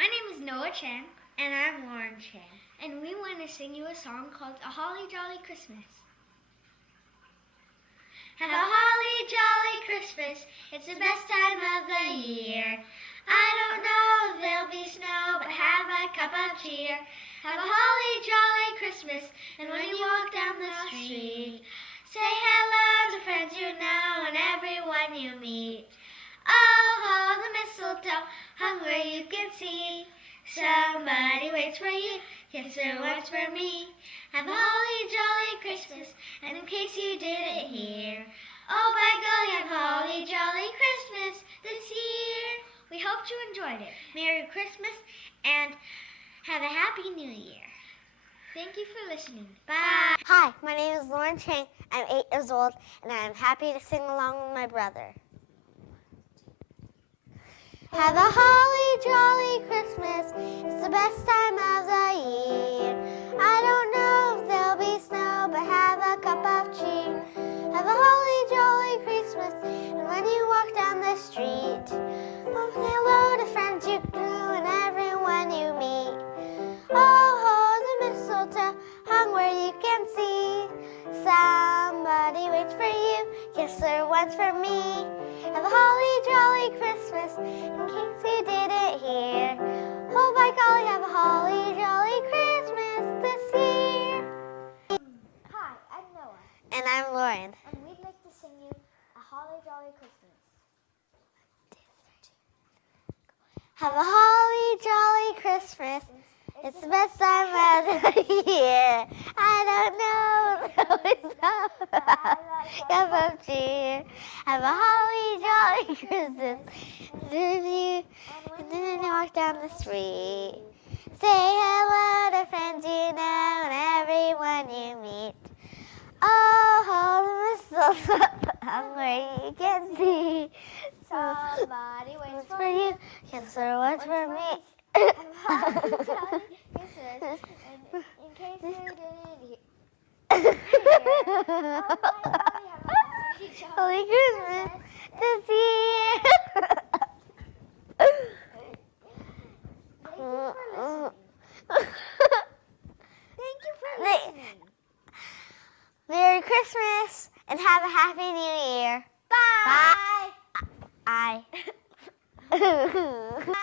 My name is Noah Chan. And I'm Lauren Chan. And we want to sing you a song called A Holly Jolly Christmas. Have a holly jolly Christmas, it's the best time of the year. I don't know if there'll be snow, but have a cup of cheer. Have a holly jolly Christmas, and when you walk down the street, say hello to friends you know and everyone you meet. Oh, ho, the mistletoe hung where you can see. Somebody waits for you, yes sir, waits for me. Have a holly jolly Christmas, and in case you didn't hear, oh by golly, have a holly jolly Christmas this year. We hope you enjoyed it. Merry Christmas and have a Happy New Year. Thank you for listening. Bye. Hi, my name is Lauren Chang. I'm 8 years old, and I'm happy to sing along with my brother. Have a holly jolly Christmas, it's the best time of the year. I don't know if there'll be snow, but have a cup of cheer. Have a holly jolly Christmas, and when you walk down the street, oh, say hello to friends you know and everyone you meet. Oh, ho, the mistletoe hung where you can see. Somebody waits for you, yes sir, once for me. Have a holly jolly Christmas, in case you didn't hear. Oh by golly, have a holly jolly Christmas this year. Hi, I'm Noah. And I'm Lauren. And we'd like to sing you A Holly Jolly Christmas. Have a holly jolly Christmas, it's the best time of the year. I don't know, so it's cup of cheer. Have a holly jolly Christmas, and then you walk down the street. Say hello to friends you know and everyone you meet. Oh, hold the mistletoe hung where you can see. Somebody waits What's for you? Yes, sir, what's for me? A Holly Jolly Christmas. And in case you didn't hear. Oh my golly, have a holly jolly Holy Christmas this year. Thank you for listening.